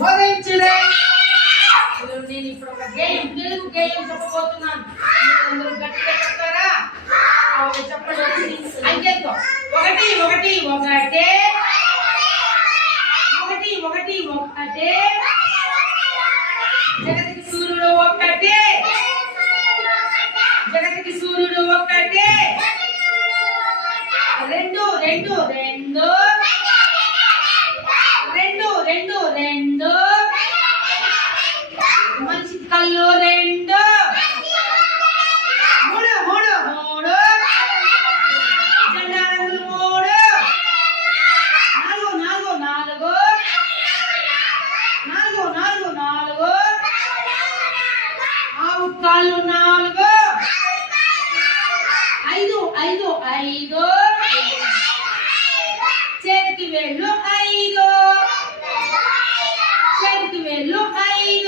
బోధించుడే. నేను ఇప్పుడు ఒక గేయం, తెలుగు గేయం చెప్పబోతున్నాను. అందరూ గట్టిగా చెప్తారా? చెప్పండి. అంకెతో ఒకటి ఒకటి ఒకటే, ఒకటి ఒకటి ఒకటే, జగతికి సూర్యుడు ఒక్కటే, జగతికి సూర్యుడు ఒక్కటే, రెండు రెండు రెండు రెండు రెండు రెండు, మనిషి కళ్ళు రెండు, మూడు మూడు మూడు, జెండా రంగులు మూడు, నాలుగు నాలుగు నాలుగు, నాలుగు నాలుగు నాలుగు, ఆవు కాళ్ళు నాలుగు, ఐదు ఐదు ఐదు, చేతికి వేళ్ళు ఐదు, చేతికి వేళ్ళు ఐదు.